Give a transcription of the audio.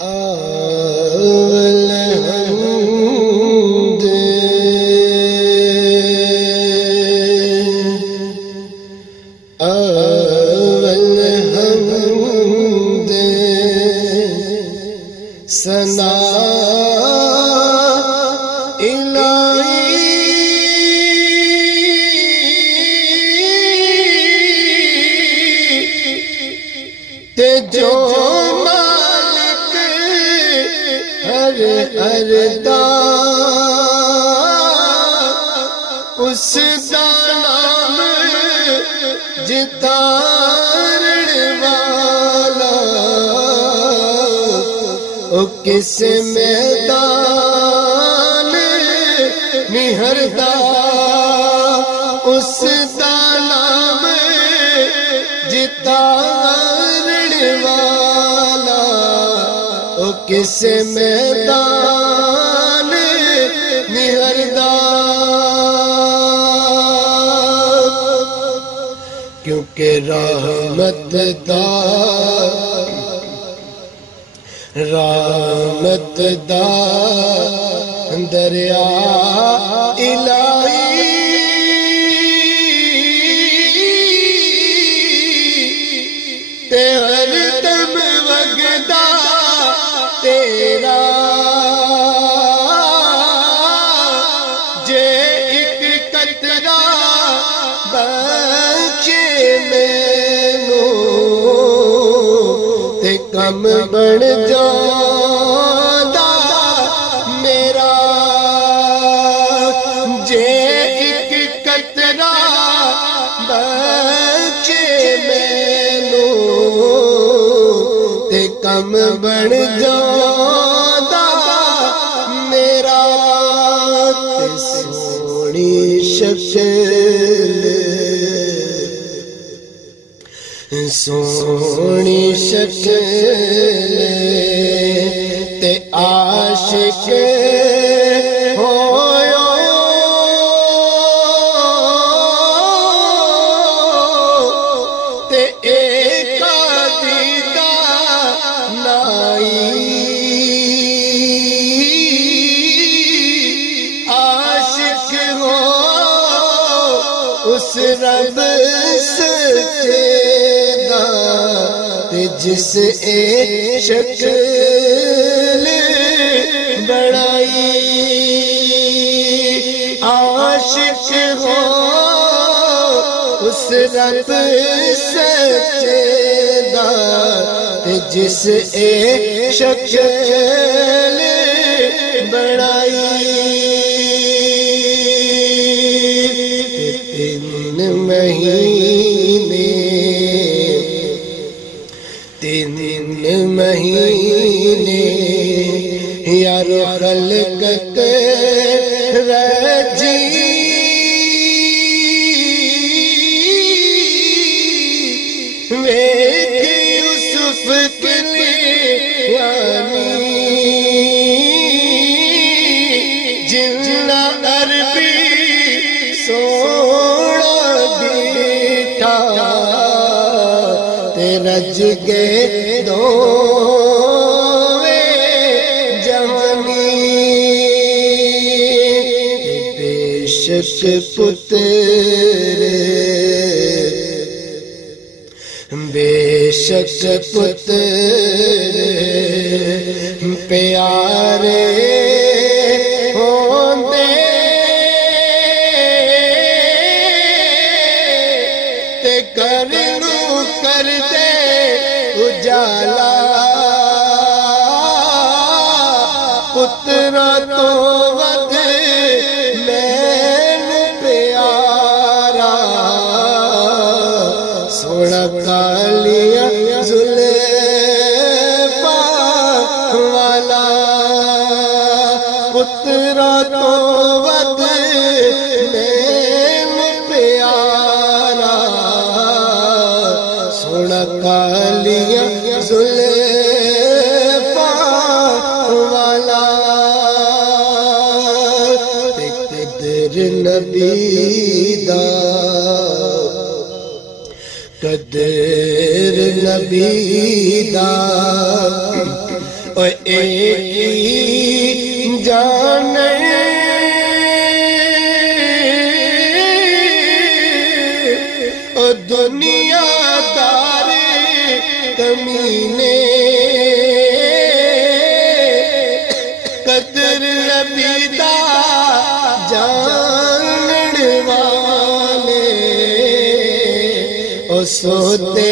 اول حمد اول حمد ثنا جو مالک ہر دا اس دا نام جتارن والا او کس میدان نہردا اس دا نام جتارن والا او کس میدان نہردا کیونکہ رحمت دا دریا الہی تے ہر دم وگدا تیرا جے ایک قطرہ بخشے مینوں تے کم بن جاندا میرا جے ایک قطرہ بخشے تے کم بن جاندا میرا تے سونی شکل تے عاشق تے ایک دیدہ نائی عاشق ہو اس رب سچے دا تے جس شکل بڑائی عاشق ہو اس رب سچے دا تے جس شکل بڑائی تین مہینے یار خلقت رجی ویکھی یوسف کلیانی جنہ عربی سونا بیٹھا تے رج گئے دوویں جہانی بے شک پتر پیارے ہوندے تے گھر نوں کر دے اجالا پتراں تو ود مینوں پیارا سونا کالیاں زلفاں والا پتراں تو ود مینوں پیارا سونا کالیاں زلفاں والا قدر نبی دا قدر نبی دا او ایک ہی جانے او دنیا دار کمینے قدر نبی دا جانن والے او سوتے